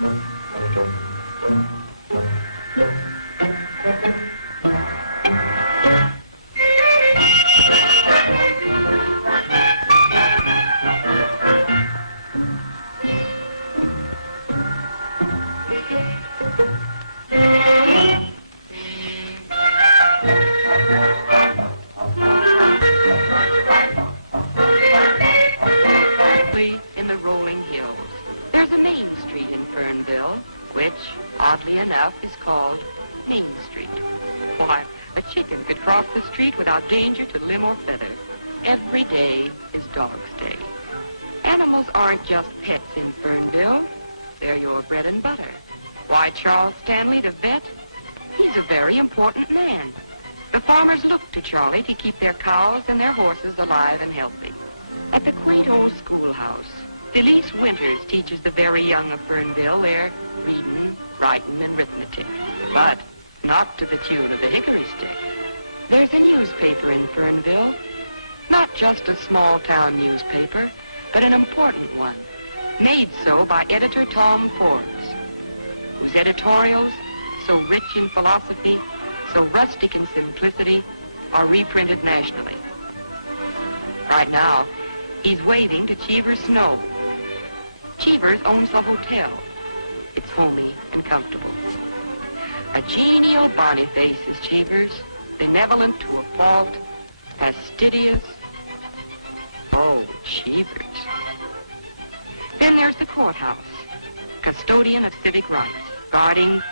In the rolling hills, there's a Main Street in Fernville, which, oddly enough, is called Main Street. Why, a chicken could cross the street without danger to limb or feather. Every day is Dog's Day. Animals aren't just pets in Fernville. They're your bread and butter. Why, Charles Stanley, the vet, he's a very important man. The farmers look to Charlie to keep their cows and their horses alive and healthy. At the quaint old schoolhouse, Felice Winters teaches the very young of Fernville their reading, writing, and arithmetic. But not to the tune of the hickory stick. There's a newspaper in Fernville. Not just a small-town newspaper, but an important one. Made so by editor Tom Forbes, whose editorials, so rich in philosophy, so rustic in simplicity, are reprinted nationally. Right now, he's waving to Cheever's Snow. Cheever's owns the hotel. It's homey and comfortable. A genial Boniface is Cheever's, benevolent to a fault, fastidious. Oh, Cheever's. Then there's the courthouse, custodian of civic rights, guarding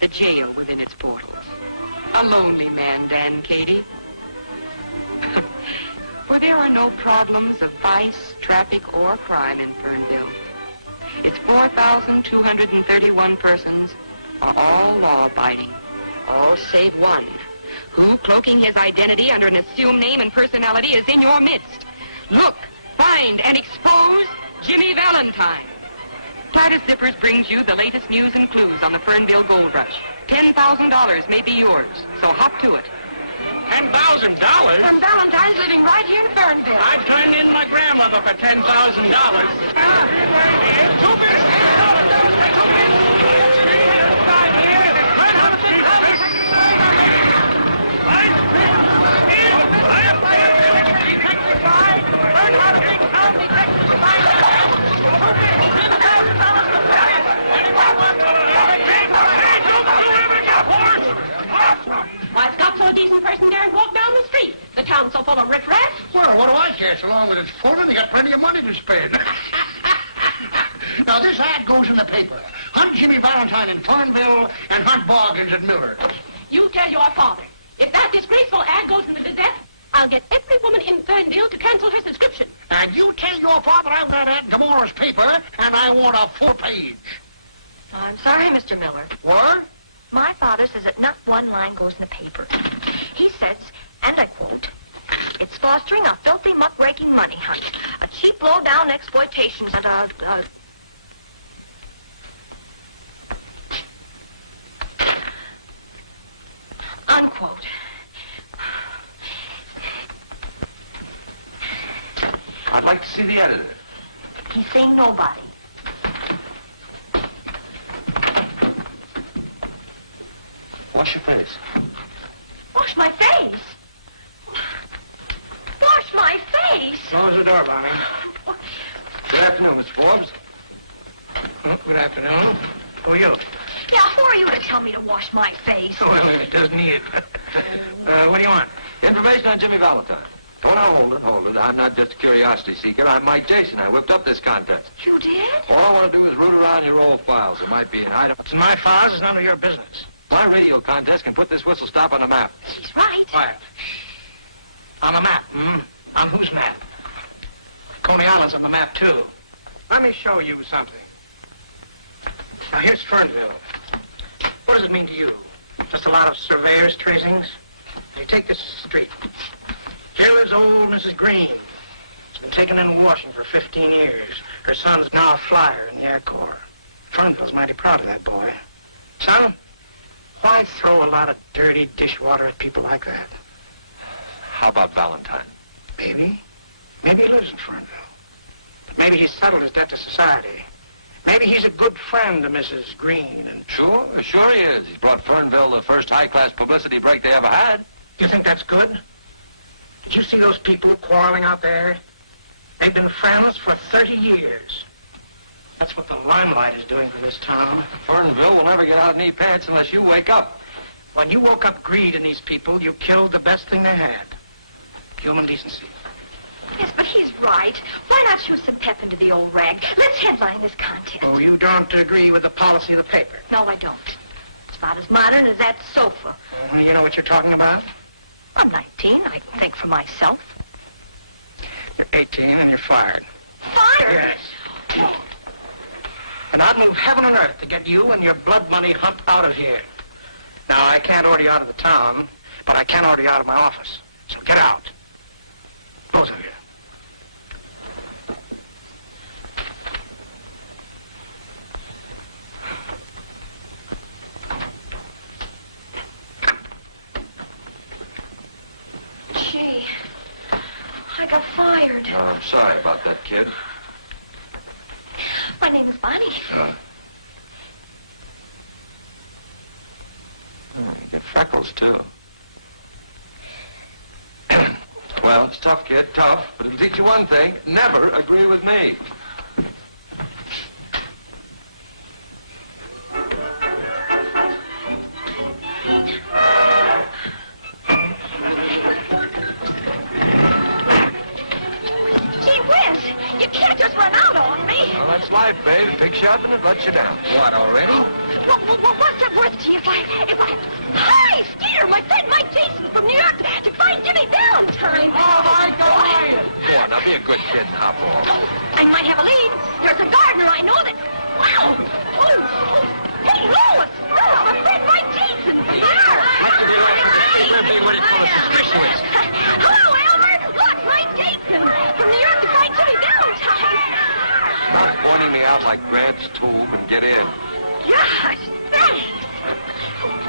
the jail within its portals. A lonely man, Dan Cady. For there are no problems of vice, traffic, or crime in Fernville. Its 4,231 persons are all law-abiding, all save one, who, cloaking his identity under an assumed name and personality, is in your midst. Look, find, and expose Jimmy Valentine. Titus Zippers brings you the latest news and clues on the Fernville Gold Rush. $10,000 may be yours, so hop to it. $10,000? And Valentine's living right here in Fernville. I turned in my grandmother for $10,000. Why, Scott's so a decent person daren't walk down the street. The town's so full of riffraff. Well, what do I care so long as it's full and they got plenty of money to spend? Now, this ad goes in the paper. Hunt Jimmy Valentine in Fernville and hunt Boggins at Miller's. You tell your father. If that disgraceful ad goes in the Gazette, I'll get every woman in Fernville to cancel her subscription. And you tell your father I want that ad in tomorrow's paper, and I want a full page. Oh, I'm sorry, Mr. Miller. What? My father says that not one line goes in the paper. He says, and I quote, "It's fostering a filthy, muckraking money hunt, a cheap, low-down exploitation, and unquote." I'd like to see the editor. He's saying nobody. Wash your face. Wash my face? Wash my face? Close the door, Bonnie. Good afternoon, Mr. Forbes. Oh, good afternoon. Who are you? Yeah, who are you to tell me to wash my face? Well, it doesn't need it. What do you want? Information on Jimmy Valentine. Oh, now, hold it. I'm not just a curiosity seeker. I'm Mike Jason. I whipped up this contest. You did? All I want to do is root around your old files. There might be an item. What's in my files is none of your business. My radio contest can put this whistle stop on the map. He's right. Quiet. On the map, hmm? On whose map? Coney Island's on the map, too. Let me show you something. Now, here's Fernville. What does it mean to you? Just a lot of surveyors' tracings? Now, you take this street. Here lives old Mrs. Green. She's been taken in washing for 15 years. Her son's now a flyer in the Air Corps. Fernville's mighty proud of that boy. Son, why throw a lot of dirty dishwater at people like that? How about Valentine? Maybe. Maybe he lives in Fernville. But maybe he's settled his debt to society. Maybe he's a good friend to Mrs. Green and... Sure he is. He's brought Fernville the first high-class publicity break they ever had. Do you think that's good? Did you see those people quarreling out there? They've been friends for 30 years. That's what the limelight is doing for this town. Fernville will never get out of knee pants unless you wake up. When you woke up greed in these people, you killed the best thing they had. Human decency. Yes, but he's right. Why not shoot some pep into the old rag? Let's headline this contest. Oh, you don't agree with the policy of the paper? No, I don't. It's about as modern as that sofa. You know what you're talking about? I'm 19. I can think for myself. You're 18 and you're fired. Fired? Yes. And I'd move heaven and earth to get you and your blood money hunt out of here. Now, I can't order you out of the town, but I can order you out of my office. So get out. Both of you. Gee, I got fired. Oh, I'm sorry about that, kid. My name is Bonnie. You get freckles, too. Well, it's tough, kid, tough. But it'll teach you one thing. Never agree with me. Gee whiz, you can't just run out on me. Well, that's life, babe. It picks you up and it lets you down. What, already? What's it worth to you if I... Hi, Skeeter, my friend Mike Jason from New York to find Jimmy Valentine. Oh, my God! Go on, now be a good kid and hop off. I might have a lead. There's a gardener I know that... Wow! Hey, Lois! My friend Mike Jason from New York. Let's get off to the street. We're being what it's called a suspicious. Hello, Elmer. Look, Mike Jason from New York to find Jimmy Valentine. Stop pointing me out like Gramps' tube and get in. Gosh, thanks.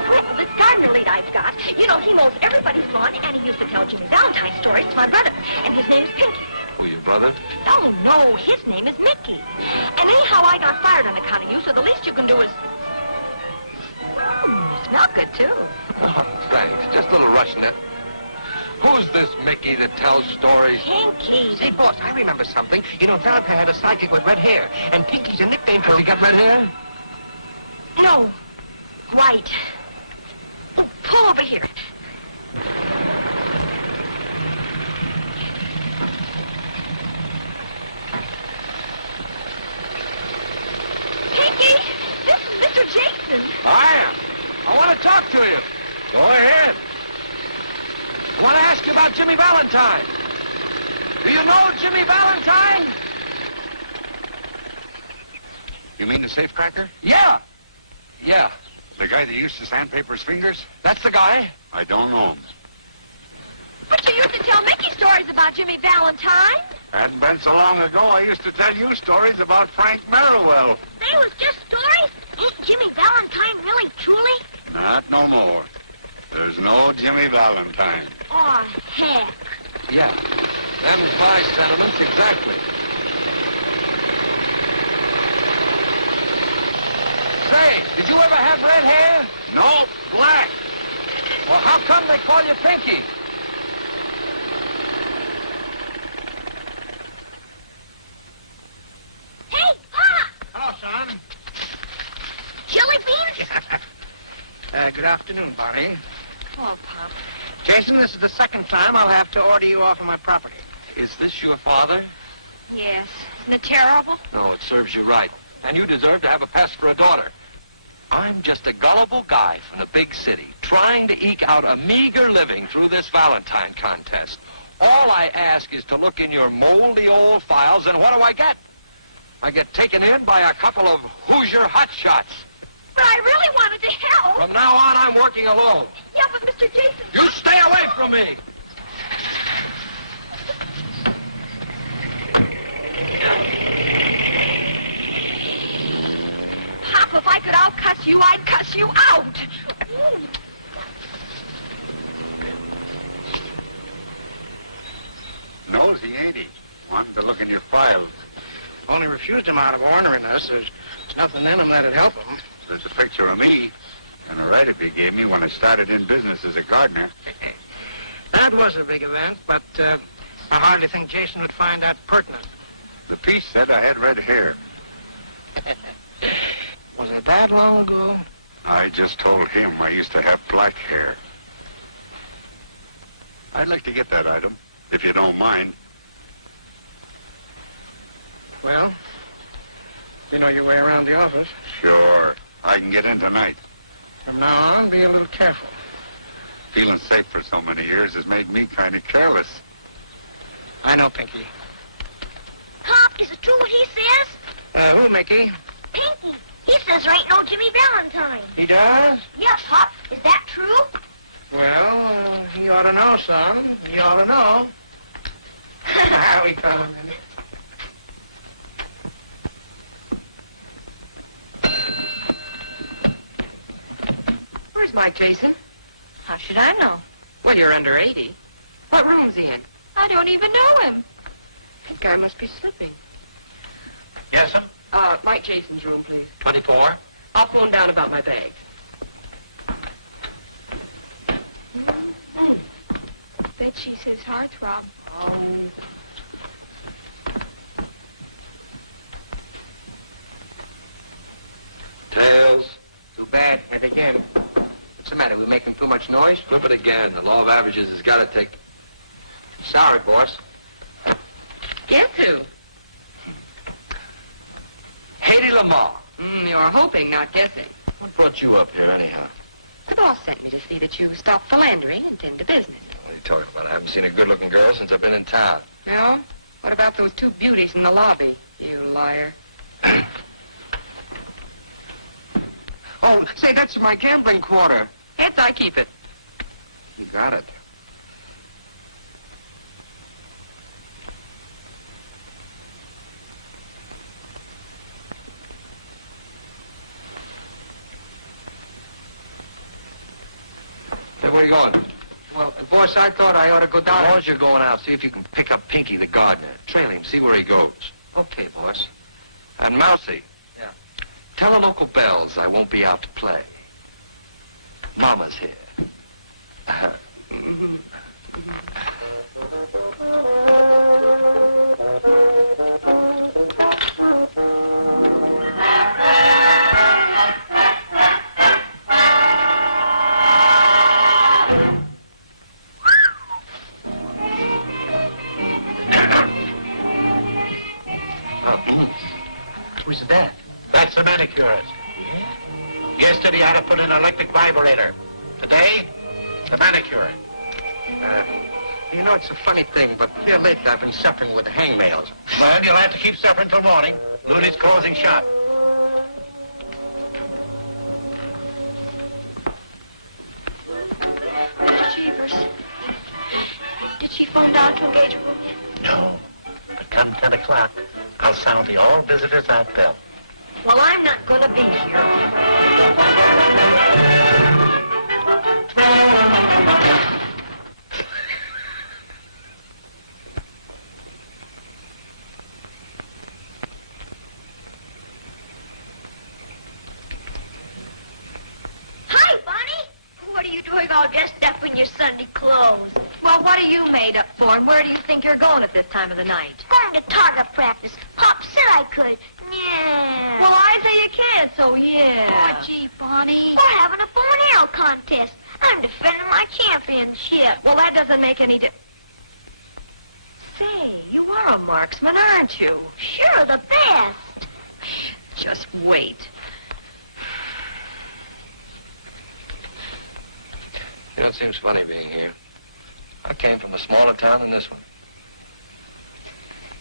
Well, this gardener lead I've got, you know, he mows everybody's lawn, and he used to tell Jimmy Valentine stories to my brother, and his name is Pinkie. Oh, your brother? Oh, no, his name is Mickey. And anyhow, I got fired on account of you, so the least you can do is... you smell good, too. Oh, thanks. Just a little Russianette. Who's this Mickey that tells stories? Pinkie. Hey, boss, I remember something. You know, Valentine had a sidekick with red hair, and Pinkie's a nickname for... Has he got red hair? No, white. Oh, pull over here. Pinkie, this is Mr. Jason. Hiya. I want to talk to you. Go ahead. I want to ask you about Jimmy Valentine. Do you know Jimmy Valentine? You mean the safecracker? Yeah. The guy that used to sandpaper his fingers? That's the guy. I don't know him. But you used to tell Mickey stories about Jimmy Valentine. Hadn't been so long ago, I used to tell you stories about Frank Merriwell. They was just stories? Ain't Jimmy Valentine really, truly? Not no more. There's no Jimmy Valentine. Oh, heck. Yeah. Them's my sentiments exactly. Say, did you ever have red hair? No, black. Well, how come they call you Pinkie? Hey, Pop! Hello, son. Jelly beans? Good afternoon, Bonnie. Hello, Pop. Jason, this is the second time I'll have to order you off of my property. Is this your father? Yes. Isn't it terrible? No, it serves you right. And you deserve to have a pest for a daughter. I'm just a gullible guy from the big city, trying to eke out a meager living through this Valentine contest. All I ask is to look in your moldy old files, and what do I get? I get taken in by a couple of Hoosier hotshots. But I really wanted to help. From now on, I'm working alone. Yeah, but Mr. Jason... You stay away from me! Pop, if I could out-cuss you, I'd cuss you out. Nosy, ain't he? Wanted to look in your files. Only refused him out of orneriness. There's There's nothing in them that'd help him. There's a picture of me and a write-up you gave me when I started in business as a gardener. That was a big event, but I hardly think Jason would find that pertinent. The piece said I had red hair. Was it that long ago? I just told him I used to have black hair. I'd like to get that item, if you don't mind. Well, you know your way around the office. Sure. I can get in tonight. From now on, be a little careful. Feeling safe for so many years has made me kind of careless. I know, Pinkie. Pop, is it true what he says? Who, Mickey? Pinkie. He says there ain't no Jimmy Valentine. He does? Yeah, Pop. Is that true? Well, you ought to know, son. You ought to know. We got him in. Where's Mike Jason? How should I know? Well, you're under 80. What room's he in? I don't even know him. That guy must be slipping. Yes, sir? Mike Jason's room, please. 24. I'll phone down about my bags. Bet she's his heartthrob. Oh. Tails. Too bad. And again. What's the matter? We making too much noise? Flip it again. The law of averages has got to take... Sorry, boss. Guess who? Haiti Lamar. You're hoping, not guessing. What brought you up here, anyhow? The boss sent me to see that you stop philandering and tend to business. What are you talking about? I haven't seen a good-looking girl since I've been in town. No? What about those two beauties in the lobby, you liar? Oh, say, that's my gambling quarter. Heads, I keep it. You got it. Hey, where you going? Well, boss, I thought I ought to go down... As long as you're going out, see if you can pick up Pinkie the gardener. Trail him, see where he goes. Okay, boss. And Mousy. Yeah. Tell the local bells I won't be out to play. Mama's here. Who's that? That's the manicurist. Yeah? Yesterday I had to put in an electric vibrator. Today, the manicurist. You know, it's a funny thing, but here lately I've been suffering with hangnails. Well, you'll have to keep suffering till morning. Looney's closing shop. Mr. Cheevers, did she phone down to engage a room yet? No. But come 10 o'clock, I'll sound the all visitors out bell. Well, I'm not going to be here. Hi, Bonnie. What are you doing all dressed up in your Sunday clothes? Well, what are you made up for, and where do you think you're going at this time of the night? Going to target practice. Pop said I could. Yeah. Well, I say you can't, so yeah. Oh, gee, Bonnie. We're having a bow and arrow contest. I'm defending my championship. Well, that doesn't make any Say, you are a marksman, aren't you? Sure, the best. Just wait. You know, it seems funny being here. I came from a smaller town than this one.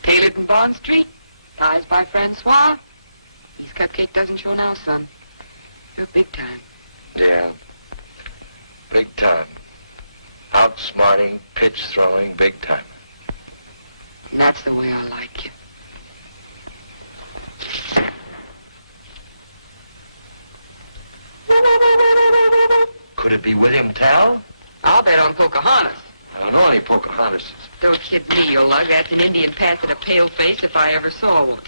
Tailored in Bond Street, ties by Francois. His cupcake doesn't show now, son. You're big time. Yeah. Big time. Outsmarting, pitch throwing, big timer. And that's the way I like you. Could it be William Tell? I'll bet on Pocahontas. I don't know any Pocahontas. Don't kid me, you lug. That's an Indian pass at a pale face if I ever saw one.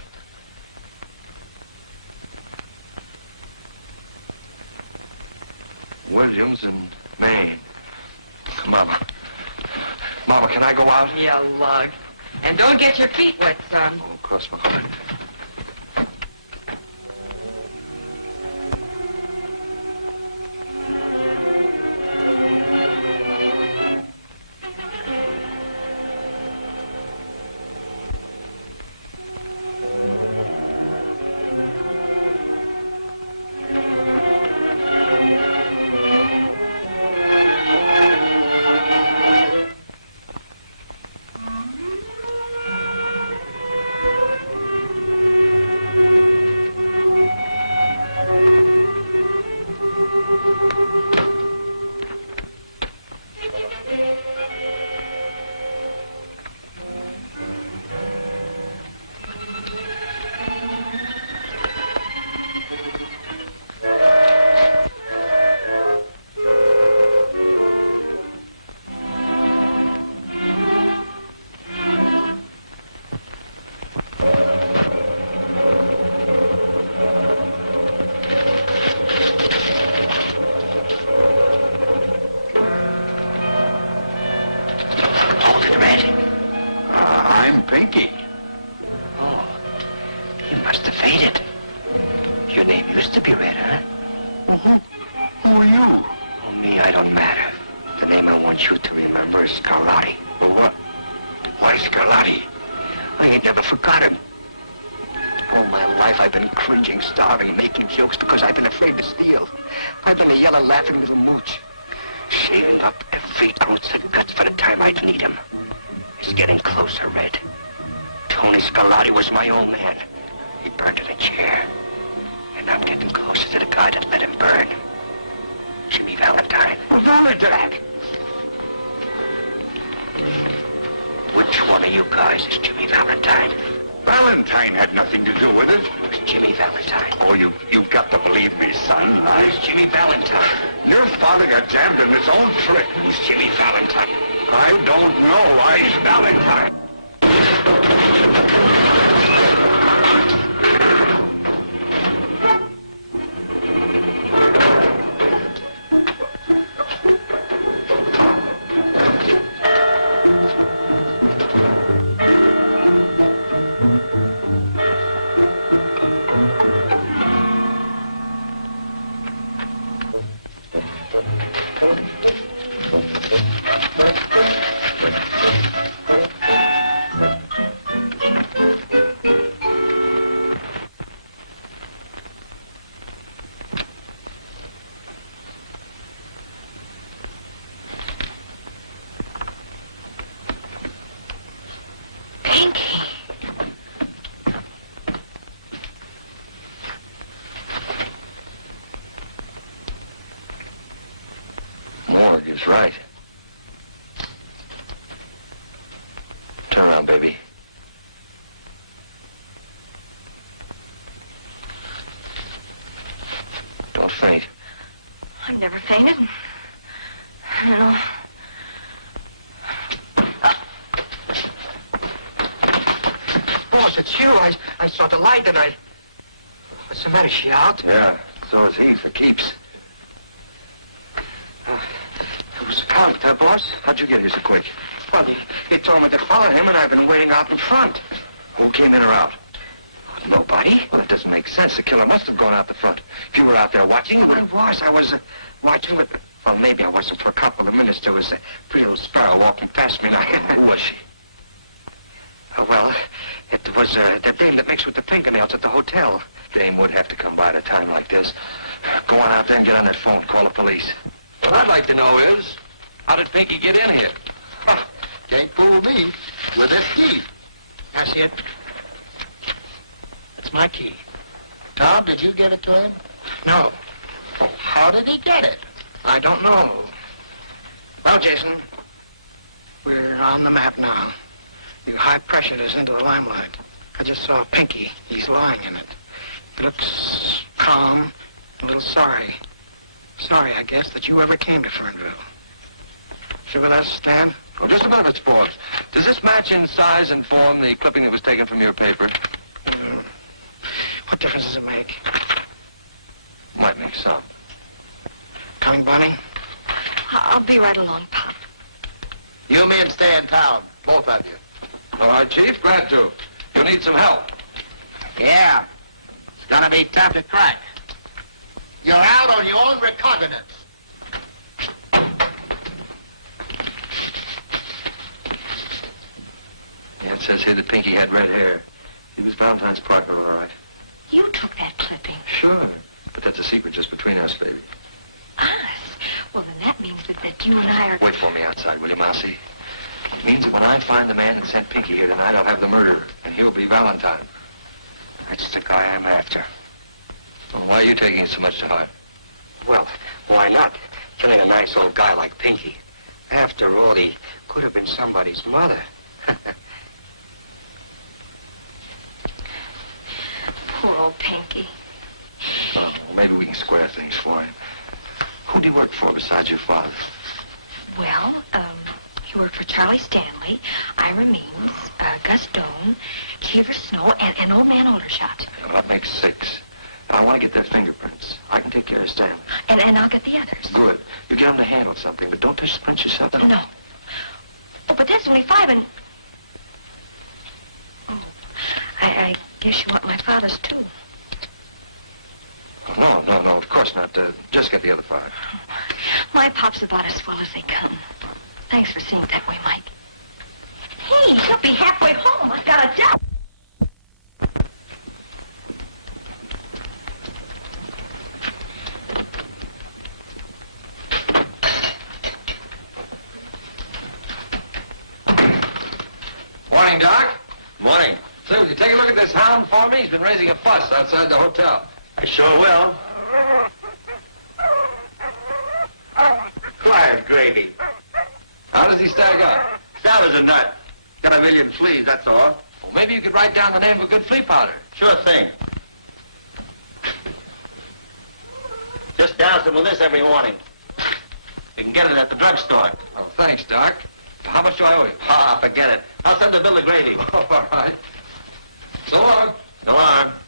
Williams in Maine. Mama. Mama, can I go out? You lug. And don't get your feet wet, son. Oh, cross my heart. I'm Pinkie. Oh, you must have faded. Your name used to be Red, huh? Well, who are you? Oh, me, I don't matter. The name I want you to remember is Scarlatti. Well, what? Why Scarlatti? I ain't never forgotten. All my life I've been cringing, starving, making jokes because I've been afraid to steal. I've been a yellow, laughing little mooch, saving up every ounce of guts for the time I'd need him. It's getting closer, Red. Tony Scarlatti was my old man. He burned in a chair. And I'm getting closer to the guy that let him burn. Jimmy Valentine. Valentine? Which one of you guys is Jimmy Valentine? Valentine had nothing to do with it. It was Jimmy Valentine. Oh, you've got to believe me, son. Who's Jimmy Valentine? Your father got jammed in his own trick. Who's Jimmy Valentine? I don't know. Who's Valentine? Morgue is right. Turn around, baby. Don't faint. I've never fainted. I don't know. Boss, it's you. I saw the light and I... What's the matter? She out? Yeah, so is he, for keeps. It was the count, boss? How'd you get here so quick? Well, he told me to follow him and I've been waiting out in front. Who came in or out? Nobody? Well, that doesn't make sense. The killer must have gone out the front. If you were out there watching, you Well, would... I was watching, but... Well, maybe I wasn't for a couple of minutes. There was a pretty little sparrow walking past me and I... Who was she? Well, it was the dame that makes with the fingernails at the hotel. Dame would have to come by at a time like this. Go on out there and get on that phone. Call the police. What I'd like to know is, how did Pinkie get in here? Can't fool me with this key. That's it. That's my key. Tom, did you give it to him? No, Oh, how did he get it? I don't know. Well, Jason, we're on the map now. You high-pressured us into the limelight. I just saw Pinkie. He's lying in it. He looks calm, a little sorry. Sorry, I guess, that you ever came to Fernville. You with us, Dan? Oh, just a minute, Sport. Does this match in size and form the clipping that was taken from your paper? What difference does it make? Might make some. coming, Bonnie? I'll be right along, Pop. You men stay in town, both of you. All right, Chief, glad to. You'll need some help. Yeah. It's gonna be tough to crack. You're out on your own recognizance. Yeah, it says here that Pinkie had red hair. He was Valentine's partner, all right. You took that clipping. Sure. But that's a secret just between us, baby. Us? Well, then that means that you and I are... Wait for me outside, will you, Mousy? It means that when I find the man that sent Pinkie here tonight, I'll have the murderer, and he'll be Valentine. That's the guy I'm after. Well, why are you taking it so much to heart? Well, why not? Killing a nice old guy like Pinkie. After all, he could have been somebody's mother. Poor old Pinkie. Oh, well, maybe we can square things for him. Who do you work for besides your father? Well, he worked for Charlie Stanley, Ira Means, Gus Doan, Cheever Snow, and Old Man Aldershot. Yeah, well, that makes 6. I want to get their fingerprints. I can take care of Stanley. And I'll get the others. Good. You get them to handle something, but don't touch the prints yourself. No. Oh, but that's only 5 and... Oh, I guess you want my father's, too. Oh, no, of course not. Just get the other 5. My Pop's about as swell as they come. Thanks for seeing it that way, Mike. Hey, he'll be halfway home. I've got a job. Morning, Doc. Morning. Say, will you take a look at this hound for me? He's been raising a fuss outside the hotel. I sure will. Quiet, Gravy. How does he stack up? Sour as a nut. Got a million fleas, that's all. Well, maybe you could write down the name of a good flea powder. Sure thing. Just douse him with this every morning. You can get it at the drugstore. Oh, thanks, Doc. How much do I owe you? Ah, forget it. I'll send the bill to Grady. Oh, all right. So long. So long.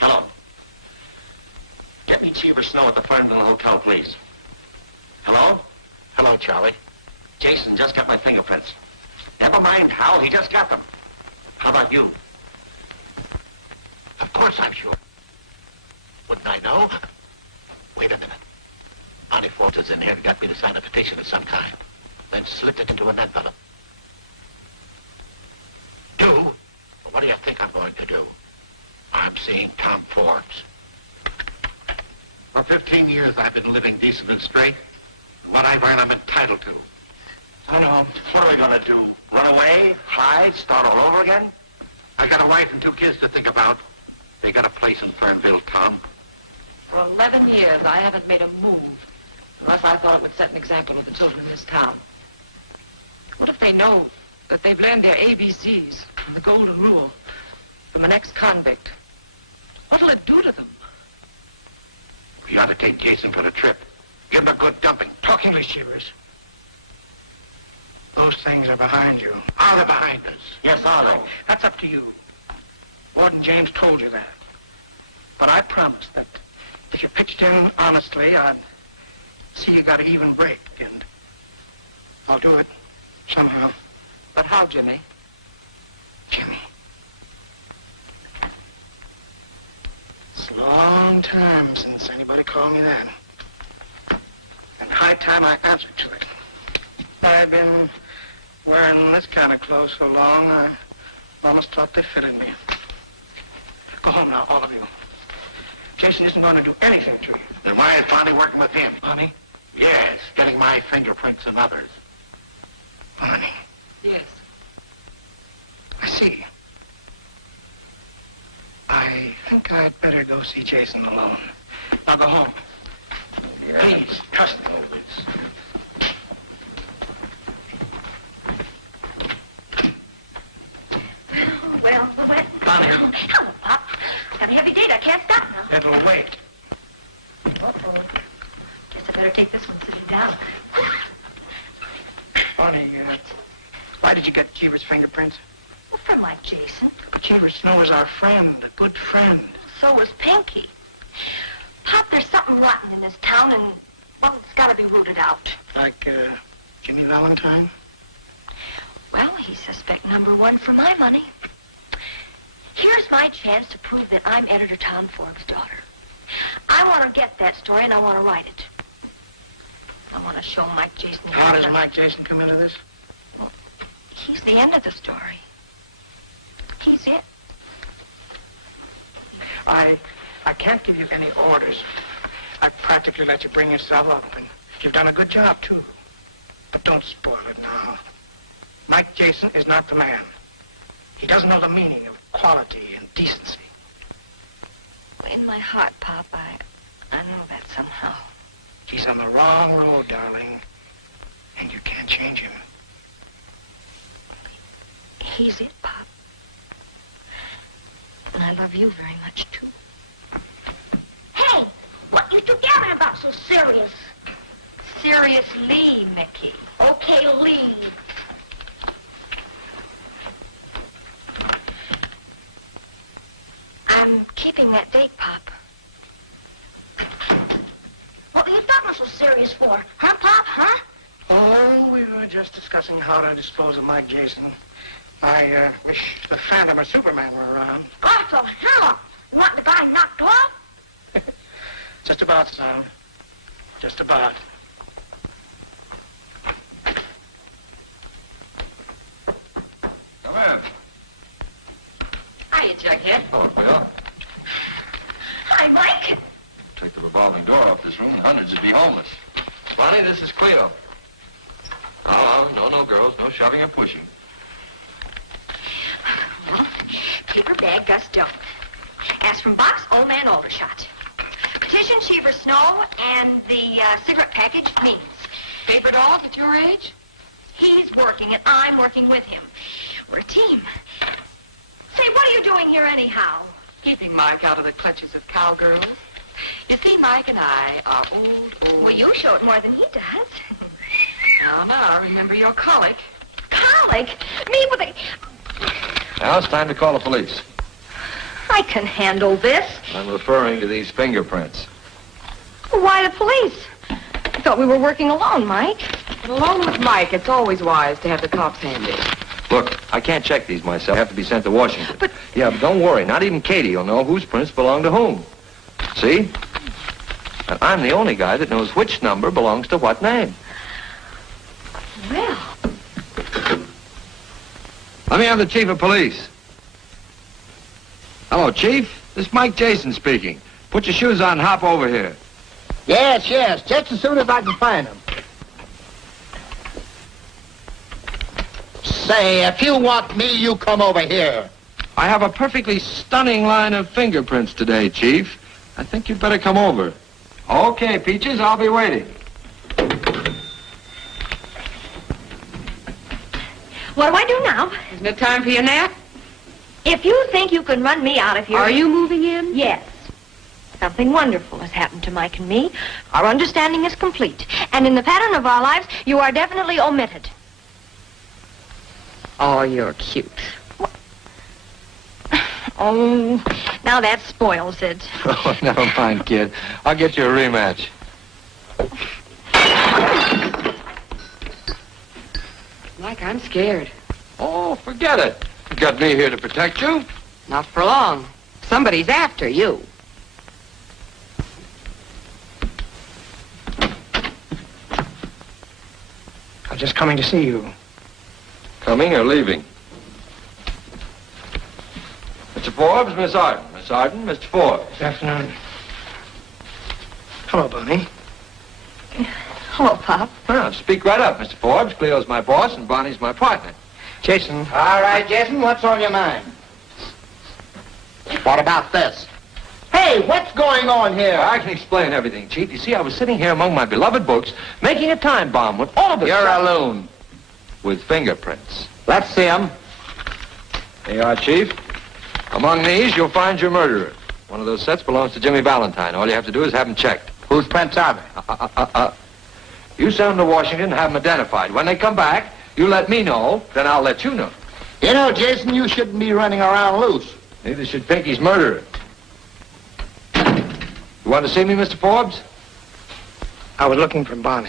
Hello. Get me Cheever Snow at the Fernville Hotel, please. Hello? Hello, Charlie. Jason just got my fingerprints. Never mind how, he just got them. How about you? Of course I'm sure. Wouldn't I know? Wait a minute. Bonnie Forster's in here and got me to sign a petition of some kind. Then slipped it into an envelope. Do? Well, what do you think I'm going to do? I'm seeing Tom Forbes. For 15 years I've been living decent and straight. And what I've earned I'm entitled to. I know. What are we gonna do? Run away? Hide? Start all over again? I got a wife and 2 kids to think about. They got a place in Fernville, Tom. For 11 years, I haven't made a move unless I thought it would set an example to the children in this town. What if they know that they've learned their ABCs and the golden rule from an ex-convict? What'll it do to them? We ought to take Jason for the trip. Give him a good dumping. Talk English, Cheevers. Those things are behind you. Are they behind us? Yes, are they? That's up to you. Warden James told you that. But I promised that if you pitched in honestly, I'd see you got an even break, and I'll do it somehow. But how, Jimmy? Jimmy. It's a long time since anybody called me that. And high time I answered to it. I've been wearing this kind of clothes so long, I almost thought they fitted me. Go home now, all of you. Jason isn't going to do anything to you. Then why is Bonnie working with him? Bonnie? Yes, getting my fingerprints and others. Bonnie. Yes. I see. I think I'd better go see Jason alone. Now go home. Yeah. Please, trust me. Well, the wet... Bonnie. Hello, Pop. Got a heavy date. I can't stop now. It'll wait. Uh-oh. Guess I better take this one sitting down. Bonnie, why did you get Cheever's fingerprints? Well, for Mike Jason. But Cheever Snow is our friend, a good friend. So was Pinkie. Pop, there's something rotten in this town, and, well, it's got to be rooted out. Like, Jimmy Valentine? Well, he's suspect number one for my money. Here's my chance to prove that I'm Editor Tom Forbes' daughter. I want to get that story, and I want to write it. I want to show Mike Jason... How does Mike Jason come into this? Well, he's the end of the story. He's it. I can't give you any orders. I practically let you bring yourself up, and you've done a good job, too. But don't spoil it now. Mike Jason is not the man. He doesn't know the meaning of quality and decency. In my heart, Pop, I know that somehow. He's on the wrong road, darling, and you can't change him. He's it, Pop. And I love you very much, too. Hey, what you two gabbing about so serious? Seriously, Mickey. Okay, Lee. I'm keeping that date, Pop. What are you talking so serious for? Huh, Pop, huh? Oh, we were just discussing how to dispose of Mike Jason. I wish the Phantom or Superman were around. God, so hell up. You want the guy knocked off? Just about, son. Just about. Come in. Hiya, Jughead. Hello, Cleo. Hi, Mike. Take the revolving door off this room and hundreds would be homeless. Bonnie, this is Cleo. Oh, no, girls. No shoving or pushing. Well, paper bag, Gus Doe. Aspirin box, Old Man Aldershot. Petition, Cheever Snow, and the cigarette package, Means. Paper dolls at your age? He's working, and I'm working with him. We're a team. Say, what are you doing here anyhow? Keeping Mike out of the clutches of cowgirls. You see, Mike and I are old. Well, you show it more than he does. Now, remember your colic. Colic? Me with a... Now it's time to call the police. I can handle this. I'm referring to these fingerprints. Why the police? I thought we were working alone, Mike. Along with Mike, it's always wise to have the cops handy. Look, I can't check these myself. They have to be sent to Washington. But... Yeah, but don't worry. Not even Katie will know whose prints belong to whom. See? And I'm the only guy that knows which number belongs to what name. Well... Let me have the chief of police. Hello, Chief. This is Mike Jason speaking. Put your shoes on and hop over here. Yes. Just as soon as I can find them. Say, if you want me, you come over here. I have a perfectly stunning line of fingerprints today, Chief. I think you'd better come over. Okay, Peaches, I'll be waiting. What do I do now? Isn't it time for your nap? If you think you can run me out of here... Are you moving in? Yes. Something wonderful has happened to Mike and me. Our understanding is complete. And in the pattern of our lives, you are definitely omitted. Oh, you're cute. Oh, now that spoils it. Oh, never mind, kid. I'll get you a rematch. Mike, I'm scared. Oh, forget it. You got me here to protect you. Not for long. Somebody's after you. I'm just coming to see you. Coming or leaving? Mr. Forbes, Miss Arden. Miss Arden, Mr. Forbes. Good afternoon. Hello, Bonnie. Hello, Pop. Well, speak right up, Mr. Forbes. Cleo's my boss and Bonnie's my partner. Jason. All right, Jason, what's on your mind? What about this? Hey, what's going on here? I can explain everything, Chief. You see, I was sitting here among my beloved books, making a time bomb when all of a You're sudden... a loon. With fingerprints. Let's see 'em. There you are, Chief. Among these, you'll find your murderer. One of those sets belongs to Jimmy Valentine. All you have to do is have him checked. Whose prints are they? You send them to Washington and have them identified. When they come back, you let me know, then I'll let you know. You know, Jason, you shouldn't be running around loose. Neither should Pinkie's murderer. You want to see me, Mr. Forbes? I was looking for Bonnie.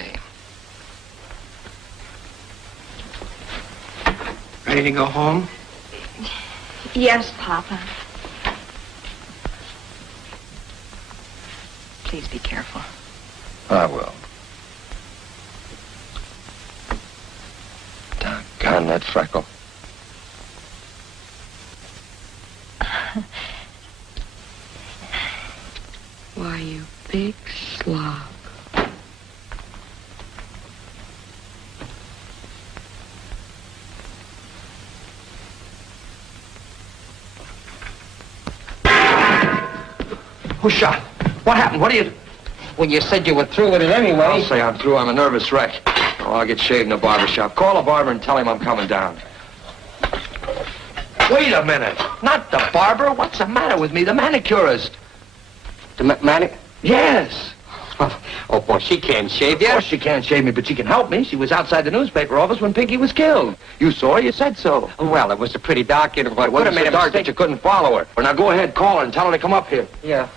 Ready to go home? Yes, Papa. Please be careful. I will. Doggone that freckle. Why, you big slob. Who shot? What happened? What do you... Well, you said you were through with it anyway. I'll say I'm through. I'm a nervous wreck. Oh, I'll get shaved in a barber shop. Call a barber and tell him I'm coming down. Wait a minute. Not the barber. What's the matter with me? The manicurist. The manic? Yes. Oh, boy, she can't shave you. Of course she can't shave me, but she can help me. She was outside the newspaper office when Pinkie was killed. You saw her. You said so. Well, it was a pretty dark interval. It wasn't so dark that you couldn't follow her. Well, now go ahead, call her and tell her to come up here. Yeah.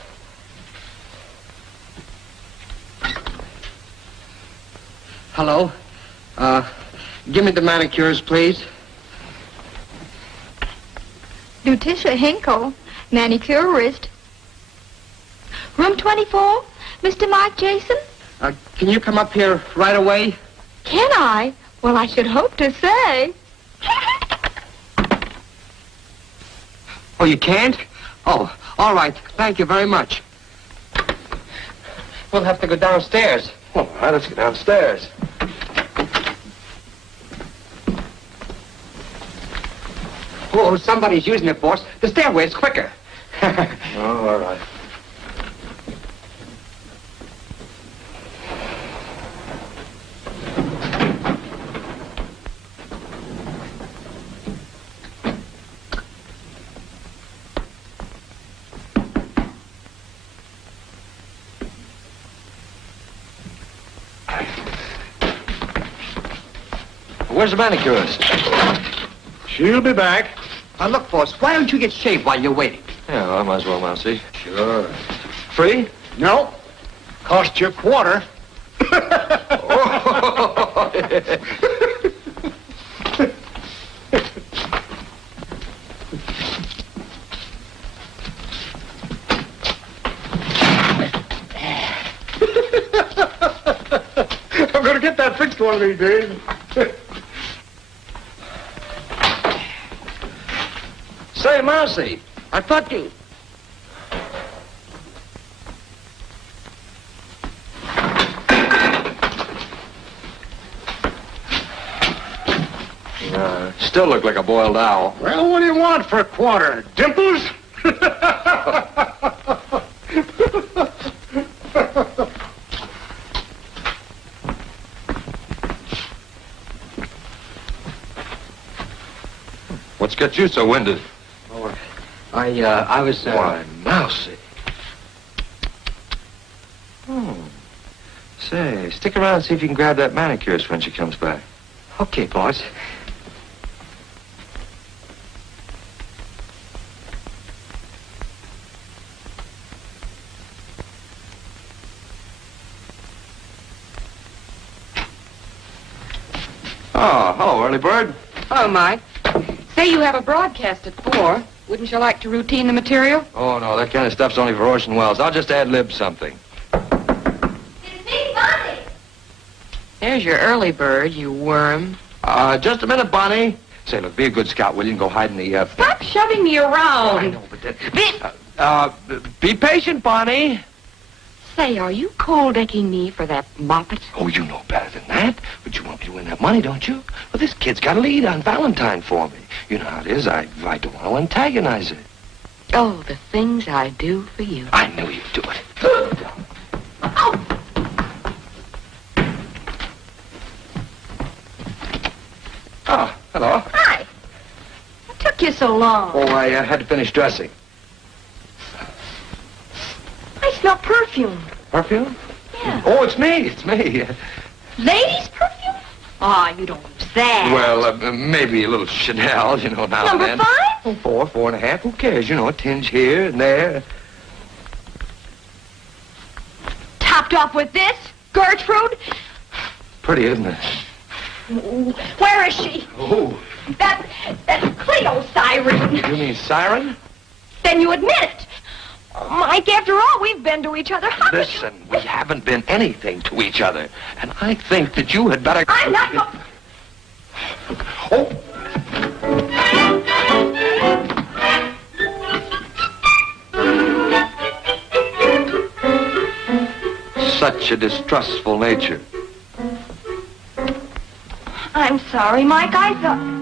Hello? Give me the manicures, please. Lutetia Hinkle, manicurist. Room 24, Mr. Mike Jason? Can you come up here right away? Can I? Well, I should hope to say. Oh, you can't? Oh, all right. Thank you very much. We'll have to go downstairs. All right, let's get downstairs. Oh, somebody's using it, boss. The stairway's quicker. Oh, all right. Where's the manicurist? She'll be back. Look, boss, why don't you get shaved while you're waiting? Yeah, I might as well now, see. Sure. Free? No. Cost you a quarter. I'm going to get that fixed one of these days. Say, Mousy, I thought you... Still look like a boiled owl. Well, what do you want for a quarter? Dimples? What's got you so winded? I was, Why, Mousy. Oh. Say, stick around and see if you can grab that manicurist when she comes back. Okay, boss. Oh, hello, early bird. Hello, Mike. Say you have a broadcast at 4. Wouldn't you like to routine the material? Oh, no, that kind of stuff's only for Orson Welles. I'll just ad-lib something. It's me, Bonnie. There's your early bird, you worm. Just a minute, Bonnie. Say, look, be a good scout, will you, and go hide in the, Stop shoving me around. I know, but that... be patient, Bonnie. Say, are you cold-decking me for that moppet? Oh, you know better than that. But you want me to win that money, don't you? Well, this kid's got a lead on Valentine for me. You know how it is. I don't want to antagonize her. Oh, the things I do for you. I knew you'd do it. Oh, hello. Hi. What took you so so long? Oh, I had to finish dressing. I smell perfume. Perfume? Yeah. Oh, it's me. It's me. Ladies' perfume? Oh, you don't use that. Well, maybe a little Chanel, you know, now Number and then. 5? Oh, 4, 4.5. Who cares? You know, a tinge here and there. Topped off with this? Gertrude? Pretty, isn't it? Where is she? Oh. That Cleo siren. You mean siren? Then you admit it. Mike, after all, we've been to each other. Listen, we haven't been anything to each other. And I think that you had better... I'm not... Oh! Such a distrustful nature. I'm sorry, Mike. I thought...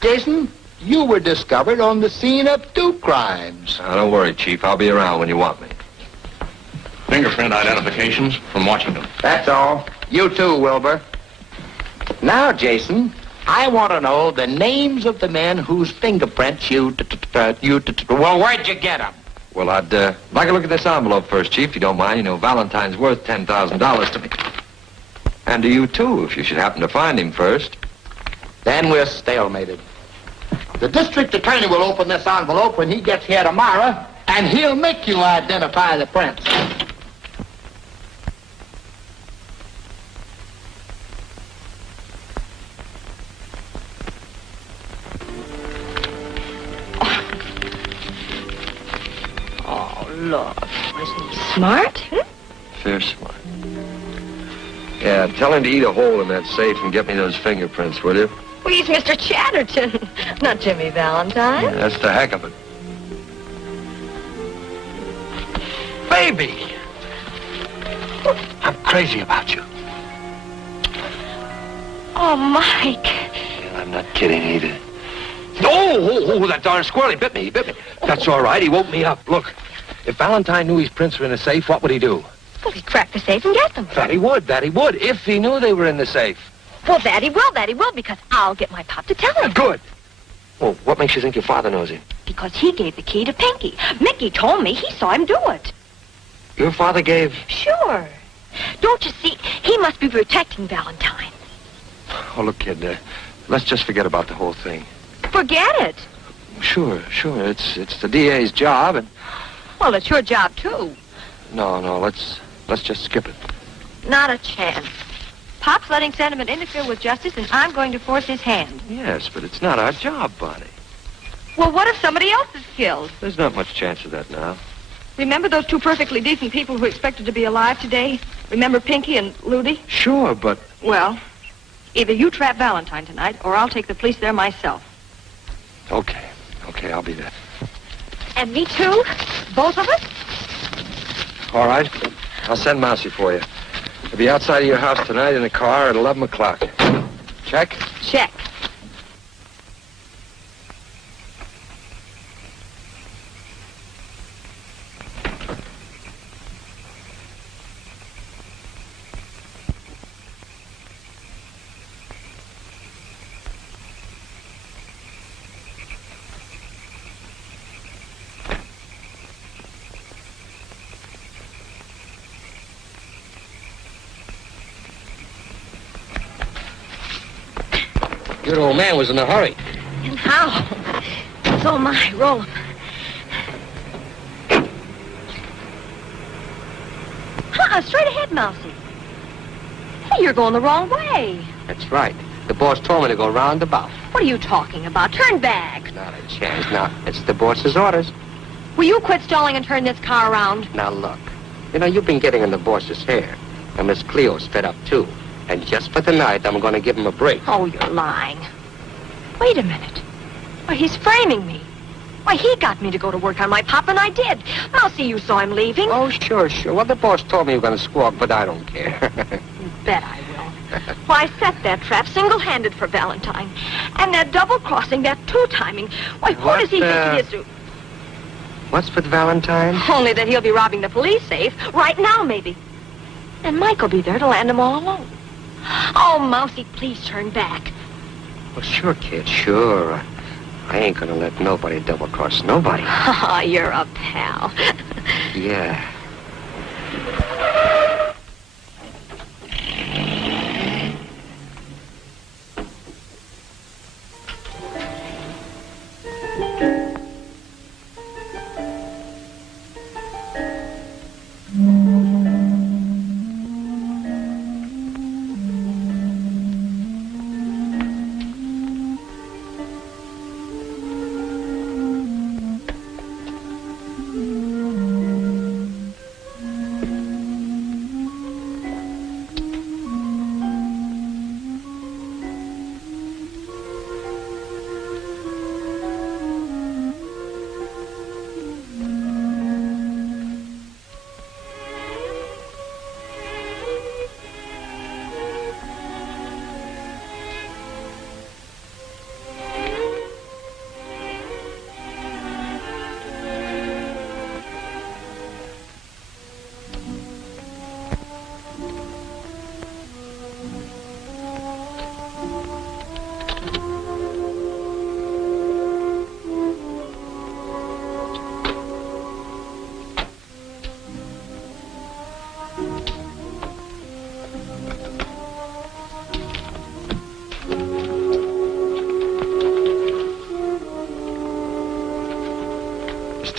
Jason, you were discovered on the scene of 2 crimes. Now, don't worry, Chief. I'll be around when you want me. Fingerprint identifications from Washington. That's all. You too, Wilbur. Now, Jason, I want to know the names of the men whose fingerprints you... Well, where'd you get them? Well, I'd like to look at this envelope first, Chief, if you don't mind. You know, Valentine's worth $10,000 to me. And to you, too, if you should happen to find him first. Then we're stalemated. The district attorney will open this envelope when he gets here tomorrow, and he'll make you identify the prints. Oh, look. Wasn't he smart? Fair smart. Yeah, tell him to eat a hole in that safe and get me those fingerprints, will you? Well, he's Mr. Chatterton, not Jimmy Valentine. Yeah, that's the heck of it. Baby! I'm crazy about you. Oh, Mike. Yeah, I'm not kidding either. Oh, that darn squirrel, he bit me. That's all right, he woke me up. Look, if Valentine knew his prints were in the safe, what would he do? Well, he'd crack the safe and get them. That he would, if he knew they were in the safe. Well, that he will, because I'll get my pop to tell him. Good. Well, what makes you think your father knows him? Because he gave the key to Pinkie. Mickey told me he saw him do it. Your father gave... Sure. Don't you see? He must be protecting Valentine. Oh, look, kid, let's just forget about the whole thing. Forget it. Sure. It's the DA's job, and... Well, it's your job, too. No, let's just skip it. Not a chance. Pop's letting sentiment interfere with justice, and I'm going to force his hand. Yes, but it's not our job, Bonnie. Well, what if somebody else is killed? There's not much chance of that now. Remember those 2 perfectly decent people who expected to be alive today? Remember Pinkie and Ludy? Sure, but... Well, either you trap Valentine tonight, or I'll take the police there myself. Okay, I'll be there. And me, too? Both of us? All right, I'll send Mousy for you. He'll be outside of your house tonight in a car at 11 o'clock. Check? Check. Your old man was in a hurry. And how? So am I. Roll 'em. Straight ahead, Mousy. Hey, you're going the wrong way. That's right. The boss told me to go roundabout. What are you talking about? Turn back. Not a chance. Now, it's the boss's orders. Will you quit stalling and turn this car around? Now, look. You know, you've been getting in the boss's hair. And Miss Cleo's fed up, too. And just for the night, I'm going to give him a break. Oh, you're lying. Wait a minute. Why, he's framing me. Why, he got me to go to work on my pop, and I did. I'll see you saw him leaving. Oh, sure. Well, the boss told me you were going to squawk, but I don't care. You bet I will. Why, I set that trap single-handed for Valentine. And that double-crossing, that two-timing. Why, what does he think he is doing? What's with Valentine? Only that he'll be robbing the police safe right now, maybe. And Mike'll be there to land them all alone. Oh, Mousy, please turn back. Well, sure, kid, sure. I ain't gonna let nobody double-cross nobody. Oh, you're a pal. Yeah.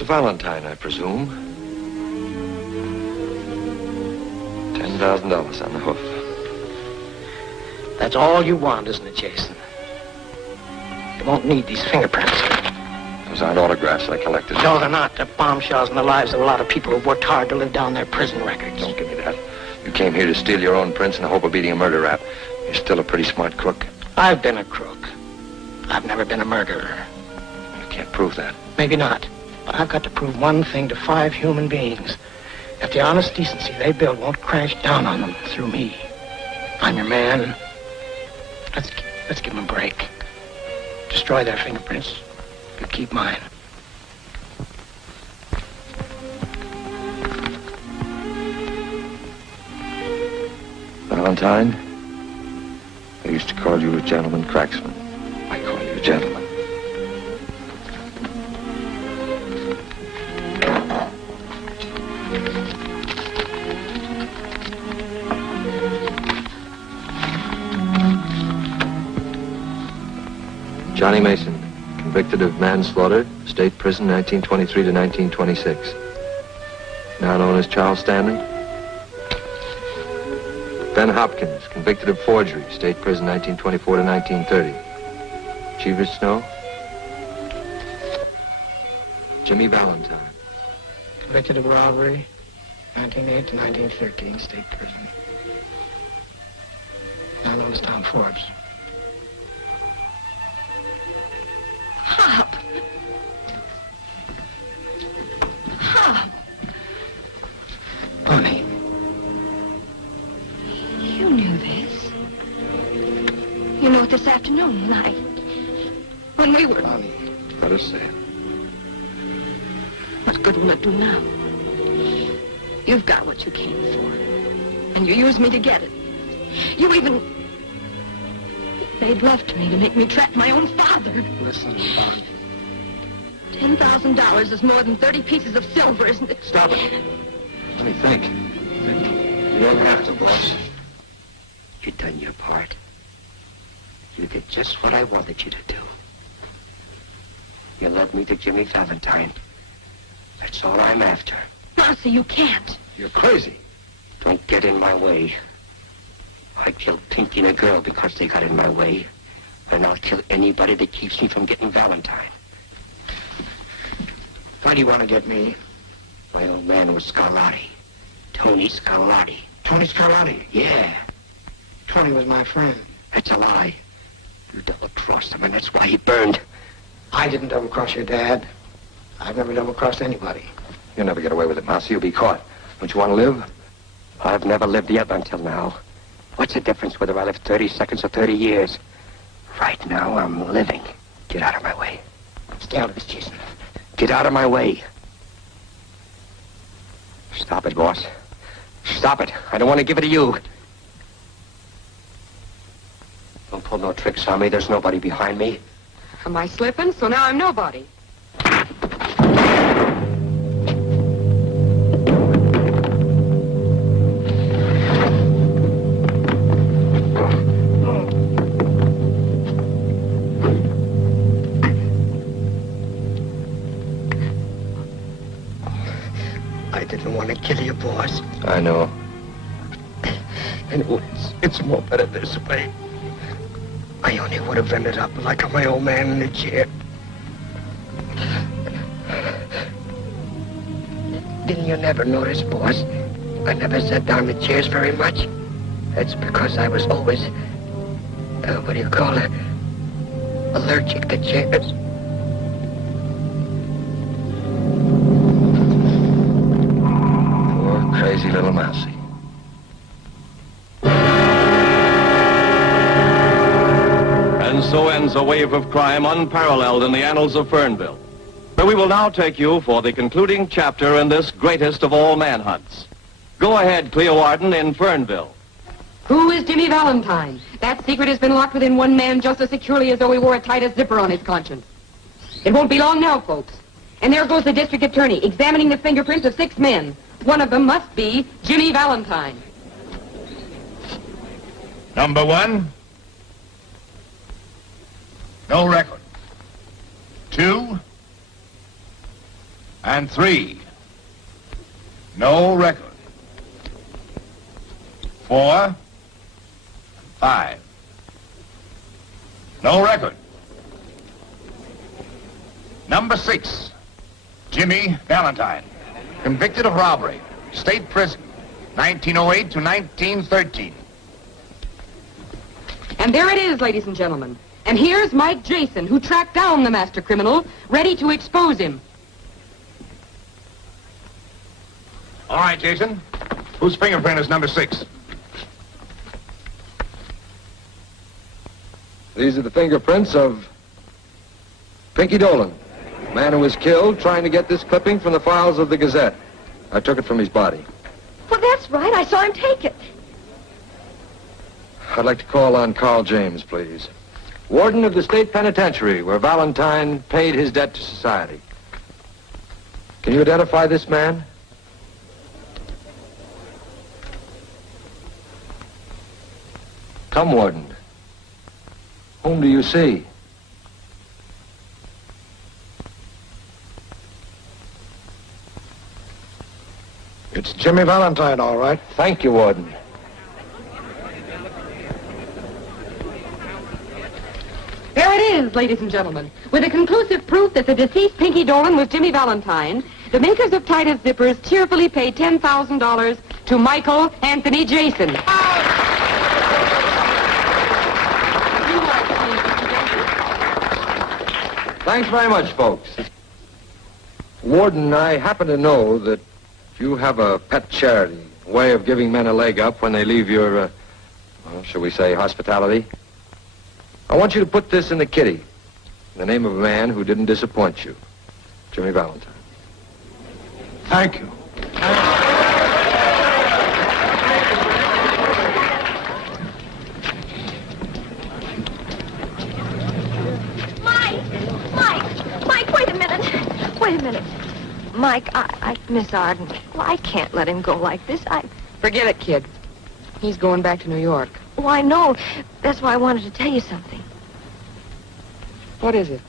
Valentine, I presume. $10,000 on the hoof. That's all you want, isn't it, Jason? You won't need these fingerprints. Those aren't autographs I collected. No, they're not. They're bombshells in the lives of a lot of people who've worked hard to live down their prison records. Don't give me that. You came here to steal your own prints in the hope of beating a murder rap. You're still a pretty smart crook. I've been a crook. I've never been a murderer. You can't prove that. Maybe not. But I've got to prove one thing to 5 human beings. That the honest decency they build won't crash down on them through me. I'm your man. Let's give them a break. Destroy their fingerprints, but keep mine. Valentine, I used to call you a gentleman cracksman. I call you a gentleman. Johnny Mason, convicted of manslaughter, state prison 1923 to 1926. Now known as Charles Stanley. Ben Hopkins, convicted of forgery, state prison 1924 to 1930. Cheever Snow. Jimmy Valentine. Convicted of robbery, 1908 to 1913, state prison. Now known as Tom Forbes. Hop! Hop! Bonnie. You knew this. You knew it this afternoon when we were... Bonnie, let us say it. What good will it do now? You've got what you came for. And you used me to get it. You even... made love to me to make me trap my own father. Listen, Bonnie. $10,000 is more than 30 pieces of silver, isn't it? Stop it. Let me think. You don't have to, boss. You done your part. You did just what I wanted you to do. You led me to Jimmy Valentine. That's all I'm after. Mousy, you can't. You're crazy. Don't get in my way. I killed Pinkie and a girl because they got in my way. And I'll kill anybody that keeps me from getting Valentine. Why do you want to get me? My old man was Scarlatti. Tony Scarlatti. Tony Scarlatti? Yeah. Tony was my friend. That's a lie. You double-crossed him, and that's why he burned. I didn't double-cross your dad. I've never double-crossed anybody. You'll never get away with it, Mouse. You'll be caught. Don't you want to live? I've never lived yet until now. What's the difference whether I live 30 seconds or 30 years? Right now, I'm living. Get out of my way. Stay out of this, Jason. Get out of my way. Stop it, boss. Stop it. I don't want to give it to you. Don't pull no tricks on me. There's nobody behind me. Am I slipping? So now I'm nobody. I didn't want to kill you, boss. I know. And it's more better this way. I only would have ended up like my old man in the chair. Didn't you never notice, boss? I never sat down in chairs very much. That's because I was always, what do you call it? Allergic to chairs. Poor, crazy little Mousie. And so ends a wave of crime unparalleled in the annals of Fernville. But we will now take you for the concluding chapter in this greatest of all manhunts. Go ahead, Cleo Arden in Fernville. Who is Jimmy Valentine? That secret has been locked within one man just as securely as though he wore a tightest zipper on his conscience. It won't be long now, folks. And there goes the district attorney examining the fingerprints of 6 men. One of them must be Jimmy Valentine. Number 1. No record. 2 and 3. No record. 4, 5. No record. Number 6. Jimmy Valentine. Convicted of robbery. State prison. 1908 to 1913. And there it is, ladies and gentlemen. And here's Mike Jason, who tracked down the master criminal, ready to expose him. All right, Jason. Whose fingerprint is number 6? These are the fingerprints of Pinkie Dolan, man who was killed trying to get this clipping from the files of the Gazette. I took it from his body. Well, that's right. I saw him take it. I'd like to call on Carl James, please. Warden of the State Penitentiary, where Valentine paid his debt to society. Can you identify this man? Come, Warden. Whom do you see? It's Jimmy Valentine, all right. Thank you, Warden. There it is, ladies and gentlemen. With a conclusive proof that the deceased Pinkie Dolan was Jimmy Valentine, the makers of Titus Zippers cheerfully paid $10,000 to Michael Anthony Jason. Thanks very much, folks. Warden, I happen to know that you have a pet charity, a way of giving men a leg up when they leave your, well, shall we say, hospitality. I want you to put this in the kitty, in the name of a man who didn't disappoint you, Jimmy Valentine. Thank you. Mike, wait a minute. Wait a minute. Mike, Miss Arden, well, I can't let him go like this. Forget it, kid. He's going back to New York. Oh, I know. That's why I wanted to tell you something. What is it?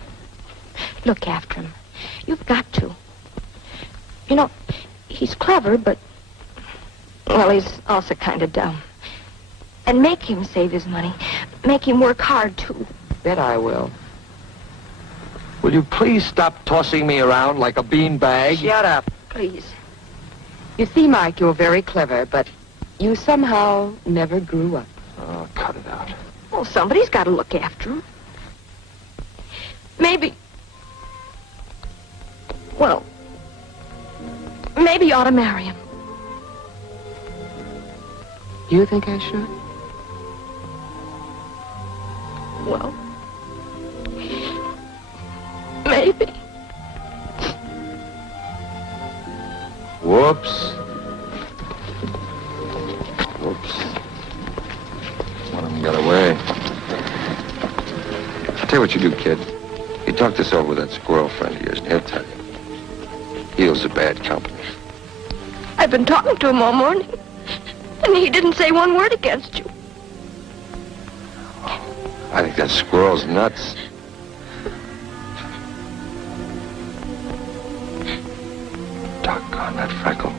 Look after him. You've got to. You know, he's clever, but, well, he's also kind of dumb. And make him save his money. Make him work hard, too. Bet I will. Will you please stop tossing me around like a bean bag? Shut up, please. You see, Mike, you're very clever, but you somehow never grew up. Oh, cut it out. Well, somebody's got to look after him. Maybe you ought to marry him. You think I should? Well, maybe. Whoops. One of them got away. I'll tell you what you do, kid. You talk this over with that squirrel friend of yours, and he'll tell you. Heel's a bad company. I've been talking to him all morning, and he didn't say one word against you. I think that squirrel's nuts. Doggone that freckle.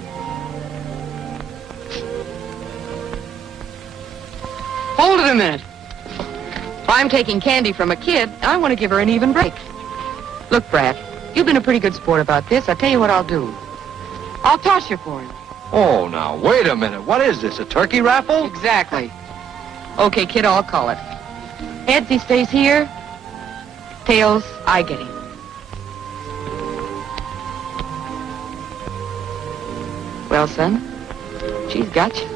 Hold it a minute. If I'm taking candy from a kid, I want to give her an even break. Look, Brad, you've been a pretty good sport about this. I'll tell you what I'll do. I'll toss you for it. Oh, now, wait a minute. What is this, a turkey raffle? Exactly. Okay, kid, I'll call it. Heads, he stays here. Tails, I get him. Well, son, she's got you.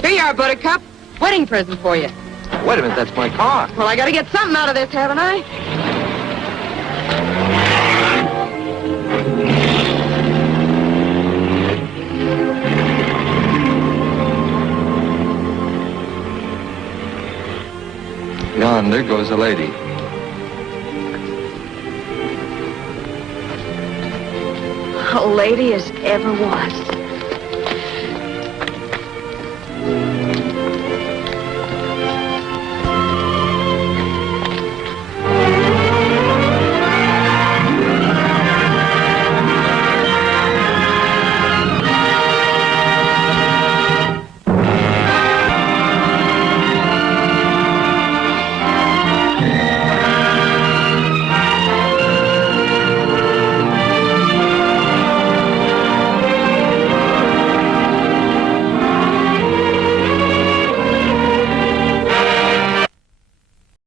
Here you are, Buttercup. Wedding present for you. Wait a minute, that's my car. Well, I gotta get something out of this, haven't I? Yonder goes a lady. A lady as ever was.